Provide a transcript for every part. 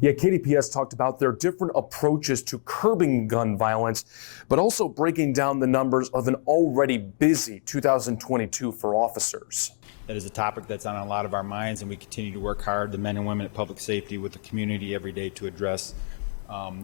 Yeah, KDPS talked about their different approaches to curbing gun violence, but also breaking down the numbers of an already busy 2022 for officers. That is a topic that's on a lot of our minds, and we continue to work hard, the men and women at public safety, with the community every day to address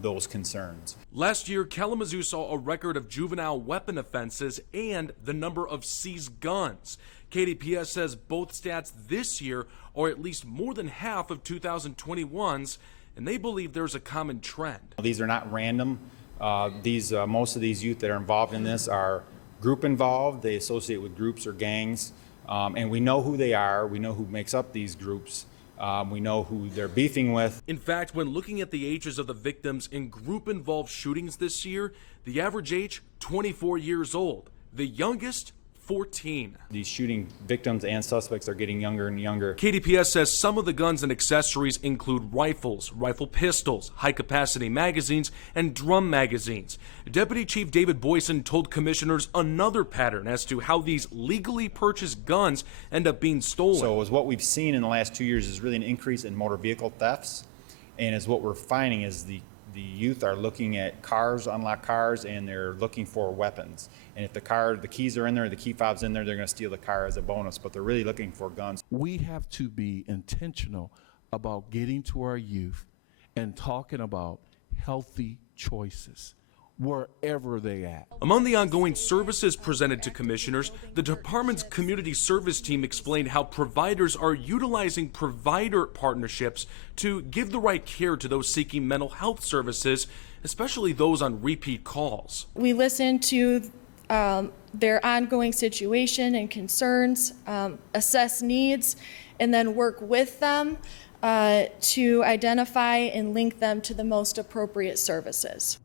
those concerns. Last year, Kalamazoo saw a record of juvenile weapon offenses and the number of seized guns. KDPS says both stats this year are at least more than half of 2021's, and they believe there's a common trend. These are not random. Most of these youth that are involved in this are group involved. They associate with groups or gangs, and we know who they are. We know who makes up these groups. We know who they're beefing with. In fact, when looking at the ages of the victims in group-involved shootings this year, the average age, 24 years old. The youngest, 14. These shooting victims and suspects are getting younger and younger. KDPS says some of the guns and accessories include rifles, rifle pistols, high-capacity magazines, and drum magazines. Deputy Chief David Boyson told commissioners another pattern as to how these legally purchased guns end up being stolen. So as what we've seen in the last 2 years is really an increase in motor vehicle thefts, and as what we're finding is the youth are looking at cars, unlocked cars, and they're looking for weapons. And if the keys are in there, the key fob's in there, they're going to steal the car as a bonus, but they're really looking for guns. We have to be intentional about getting to our youth and talking about healthy choices wherever they at. Among the ongoing services presented to commissioners, the department's community service team explained how providers are utilizing provider partnerships to give the right care to those seeking mental health services, especially those on repeat calls. We listen to their ongoing situation and concerns, assess needs, and then work with them to identify and link them to the most appropriate services.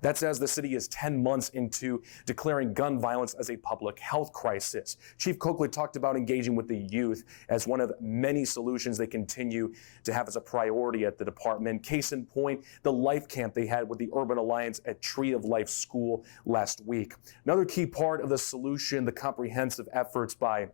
That's as the city is 10 months into declaring gun violence as a public health crisis. Chief Coakley talked about engaging with the youth as one of many solutions they continue to have as a priority at the department. Case in point, the life camp they had with the Urban Alliance at Tree of Life School last week. Another key part of the solution, the comprehensive efforts by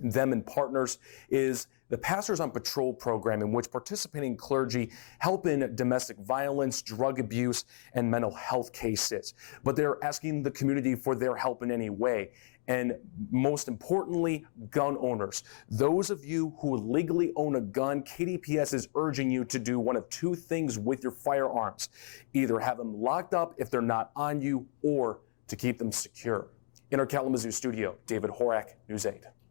them and partners, is the Pastors on Patrol program, in which participating clergy help in domestic violence, drug abuse, and mental health cases. But they're asking the community for their help in any way. And most importantly, gun owners. Those of you who legally own a gun, KDPS is urging you to do one of two things with your firearms. Either have them locked up if they're not on you, or to keep them secure. In our Kalamazoo studio, David Horak, News 8.